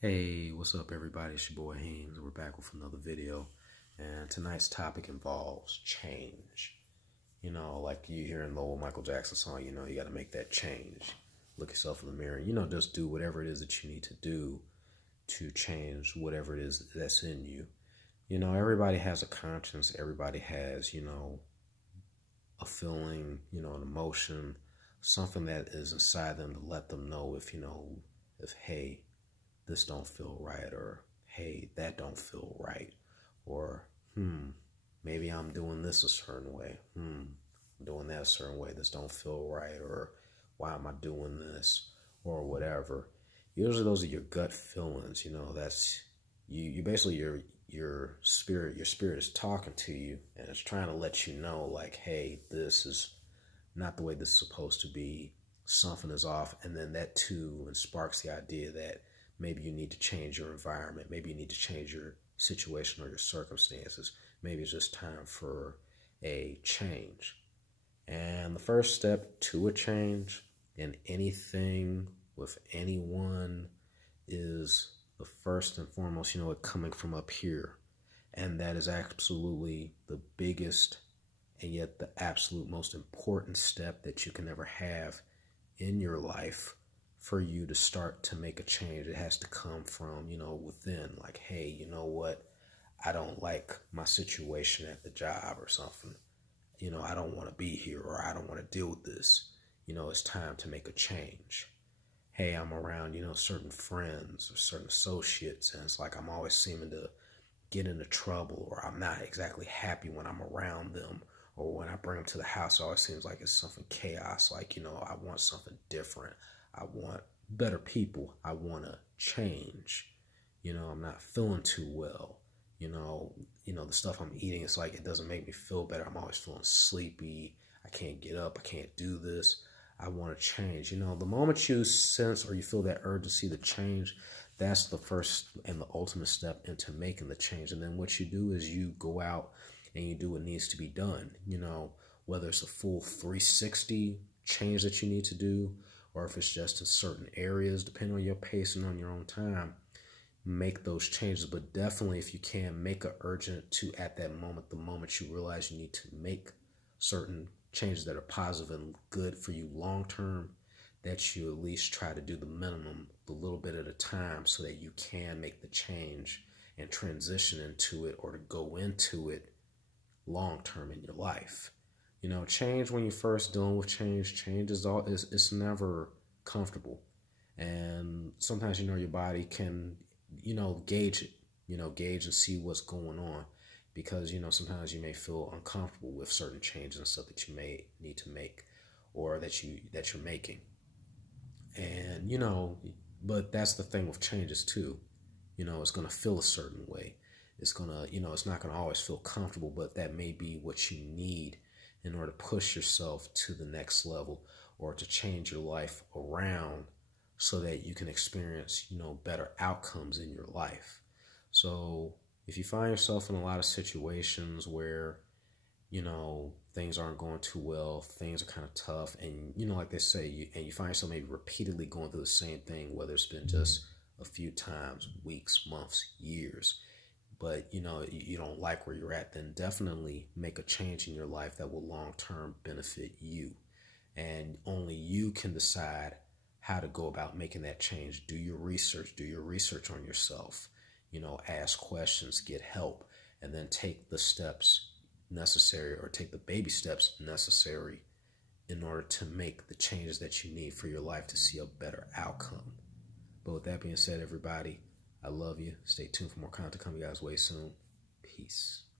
Hey, what's up, everybody? It's your boy Haynes. We're back with another video, and tonight's topic involves change. Like you hear in the old Michael Jackson song, you got to make that change. Look yourself in the mirror, and, just do whatever it is that you need to do to change whatever it is that's in you. Everybody has a conscience, everybody has, a feeling, an emotion, something that is inside them to let them know if hey, this don't feel right, or hey, that don't feel right, or maybe I'm doing this a certain way, I'm doing that a certain way, this don't feel right, or why am I doing this, or whatever. Usually those are your gut feelings. That's you basically your spirit is talking to you, and it's trying to let you know, like, hey, this is not the way this is supposed to be. Something is off. And then that too sparks the idea that maybe you need to change your environment. Maybe you need to change your situation or your circumstances. Maybe it's just time for a change. And the first step to a change in anything with anyone is the first and foremost, it coming from up here. And that is absolutely the biggest and yet the absolute most important step that you can ever have in your life for you to start to make a change. It has to come from, within. Like, hey, you know what? I don't like my situation at the job or something. I don't want to be here, or I don't want to deal with this. It's time to make a change. Hey, I'm around, certain friends or certain associates, and it's like I'm always seeming to get into trouble, or I'm not exactly happy when I'm around them, or when I bring them to the house, it always seems like it's something chaos. Like, I want something different. I want better people. I want to change. I'm not feeling too well. The stuff I'm eating, it's like it doesn't make me feel better. I'm always feeling sleepy. I can't get up. I can't do this. I want to change. The moment you sense or you feel that urgency to change, that's the first and the ultimate step into making the change. And then what you do is you go out and you do what needs to be done. Whether it's a full 360 change that you need to do, or if it's just in certain areas, depending on your pace and on your own time, make those changes. But definitely, if you can, make it urgent to, at that moment, the moment you realize you need to make certain changes that are positive and good for you long term, that you at least try to do the minimum, the little bit at a time, so that you can make the change and transition into it, or to go into it long term in your life. Change, when you're first dealing with change is it's never comfortable. And sometimes, your body can, gauge it, gauge and see what's going on. Because, sometimes you may feel uncomfortable with certain changes and stuff that you may need to make, or that you're making. And, but that's the thing with changes too. It's going to feel a certain way. It's going to, it's not going to always feel comfortable, but that may be what you need in order to push yourself to the next level, or to change your life around so that you can experience, better outcomes in your life. So if you find yourself in a lot of situations where, things aren't going too well, things are kind of tough, and, like they say, and you find yourself maybe repeatedly going through the same thing, whether it's been just a few times, weeks, months, years, but, you don't like where you're at, then definitely make a change in your life that will long term benefit you. And only you can decide how to go about making that change. Do your research on yourself, ask questions, get help, and then take the steps necessary, or take the baby steps necessary, in order to make the changes that you need for your life to see a better outcome. But with that being said, everybody, I love you. Stay tuned for more content coming you guys way soon. Peace.